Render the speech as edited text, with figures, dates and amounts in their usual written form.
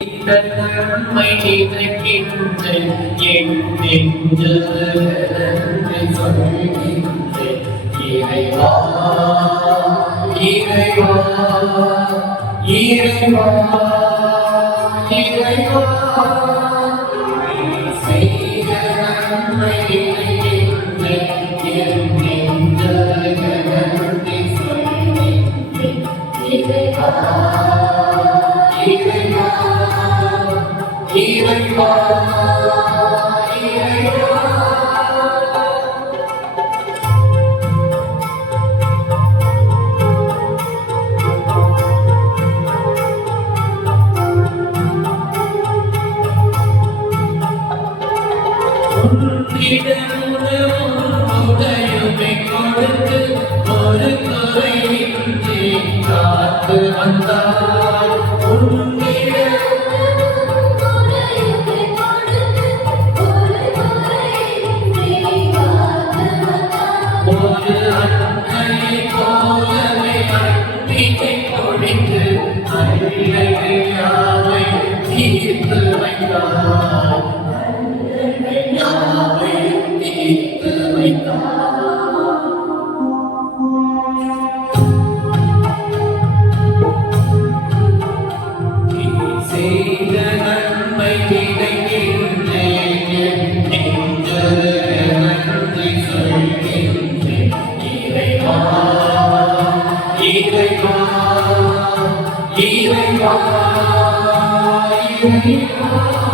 நன்மை நினைக்கின்ற என் நெஞ்சு நன்றி சொல்கின்றேன். இறைவா இறைவா இறைவா இறைவா செய்த நன்மை நினைக்கின்ற என் நெஞ்சு நன்றி சொல்கின்றேன். இறைவா இறைவா இறைவா இறைவா உன்னிடமுடையுமை கொடுத்து ஒரு குறையின்றி காத்து வந்தாய். ஒரு அன்னை போலவே அன்பினை பொழிந்து அல்லையாவை தீர்த்து வைத்தாய். அல்லையாவை தீர்த்து வைத்தாய். செய்த நன்மை நினைக்கின்றேன் நன்றி சொல்கின்றேன். இறைவா இறைவா இறைவா இறைவா